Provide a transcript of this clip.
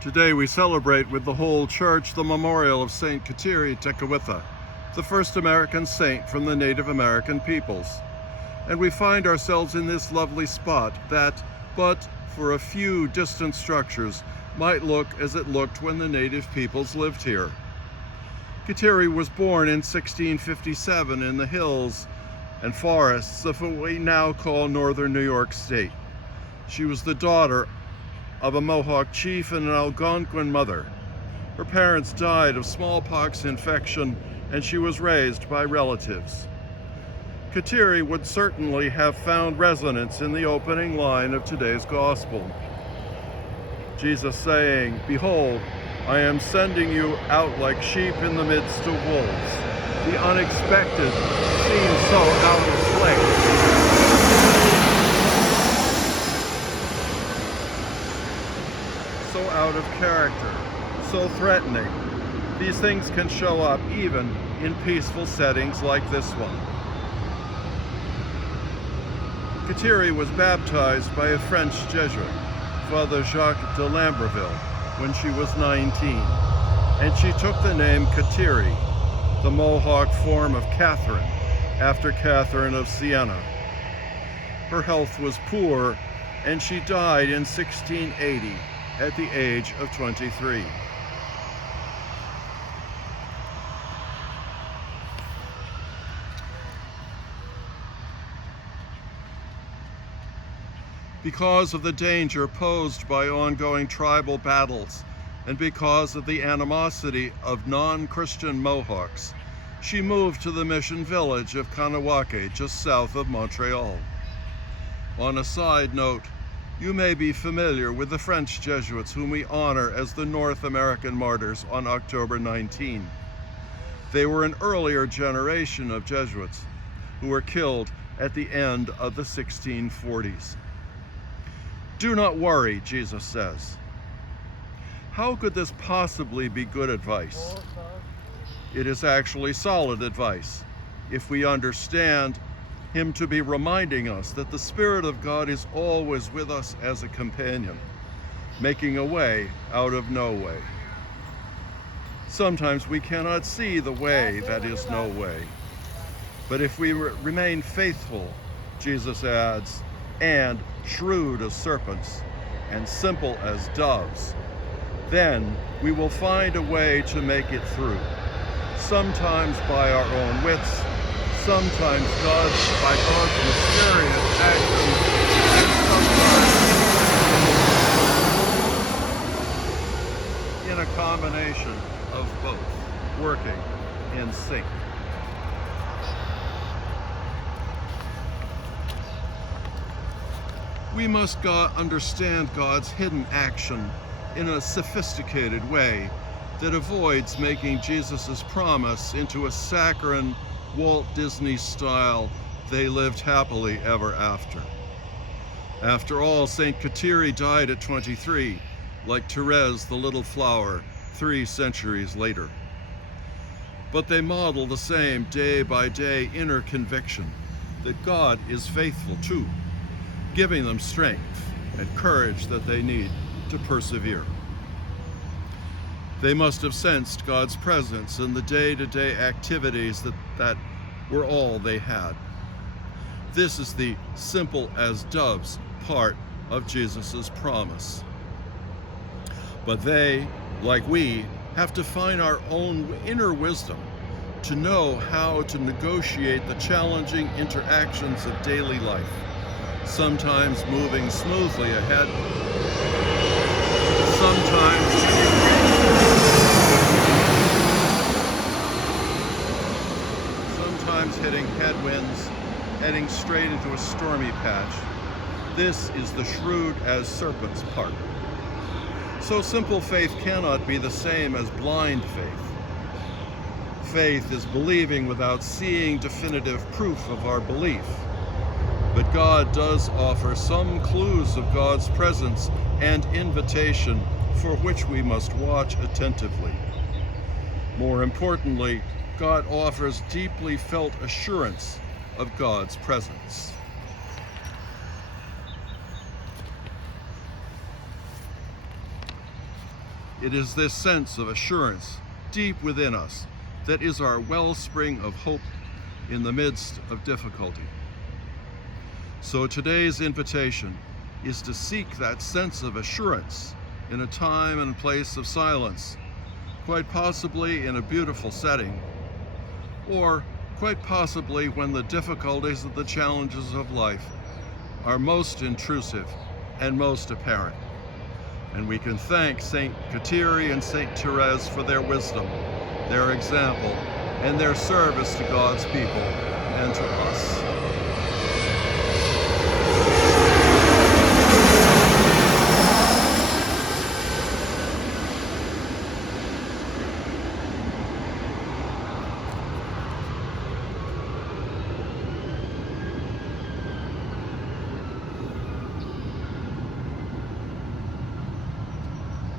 Today we celebrate with the whole church the memorial of Saint Kateri Tekakwitha, the first American saint from the Native American peoples. And we find ourselves in this lovely spot that, but for a few distant structures, might look as it looked when the native peoples lived here. Kateri was born in 1657 in the hills and forests of what we now call northern New York State. She was the daughter of a Mohawk chief and an Algonquin mother. Her parents died of smallpox infection, and she was raised by relatives. Kateri would certainly have found resonance in the opening line of today's gospel. Jesus saying, "Behold, I am sending you out like sheep in the midst of wolves." The unexpected seems so out of place. So out of character, so threatening. These things can show up even in peaceful settings like this one. Kateri was baptized by a French Jesuit, Father Jacques de Lamberville, when she was 19, and she took the name Kateri, the Mohawk form of Catherine, after Catherine of Siena. Her health was poor, and she died in 1680 at the age of 23. Because of the danger posed by ongoing tribal battles and because of the animosity of non-Christian Mohawks, she moved to the mission village of Kahnawake, just south of Montreal. On a side note, you may be familiar with the French Jesuits whom we honor as the North American martyrs on October 19. They were an earlier generation of Jesuits who were killed at the end of the 1640s. Do not worry, Jesus says. How could this possibly be good advice? It is actually solid advice if we understand him to be reminding us that the Spirit of God is always with us as a companion, making a way out of no way. Sometimes we cannot see the way that is no way. But if we remain faithful, Jesus adds, and shrewd as serpents and simple as doves, then we will find a way to make it through, sometimes by our own wits, sometimes by God's mysterious action, and sometimes in a combination of both, working in sync. We must understand God's hidden action in a sophisticated way that avoids making Jesus' promise into a saccharine, Walt Disney style, "they lived happily ever after." After all, Saint Kateri died at 23, like Therese the Little Flower 3 centuries later. But they model the same day-by-day inner conviction that God is faithful too, giving them strength and courage that they need to persevere. They must have sensed God's presence in the day-to-day activities that were all they had. This is the simple as doves part of Jesus' promise. But they, like we, have to find our own inner wisdom to know how to negotiate the challenging interactions of daily life, sometimes moving smoothly ahead, sometimes hitting headwinds, heading straight into a stormy patch. This is the shrewd as serpents part. So simple faith cannot be the same as blind faith. Faith is believing without seeing definitive proof of our belief. But God does offer some clues of God's presence and invitation for which we must watch attentively. More importantly, God offers deeply felt assurance of God's presence. It is this sense of assurance deep within us that is our wellspring of hope in the midst of difficulty. So today's invitation is to seek that sense of assurance in a time and place of silence, quite possibly in a beautiful setting, or quite possibly when the difficulties and the challenges of life are most intrusive and most apparent. And we can thank Saint Kateri and Saint Therese for their wisdom, their example, and their service to God's people and to us.